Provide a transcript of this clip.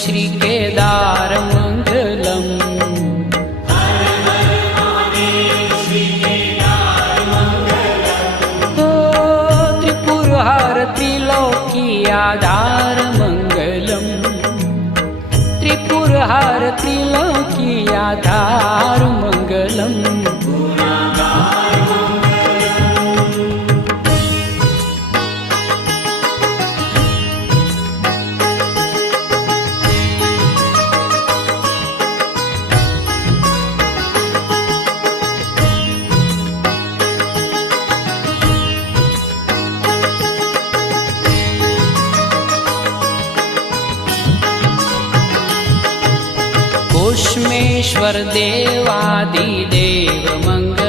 श्रीकेदारमङ्गलम् त्रिपुरहर त्रिलोकी आधारमङ्गलम् त्रिपुरहर त्रिलोकी आधारमङ्गलम् कुष्मेश्वर देवादिदेव मंगलम्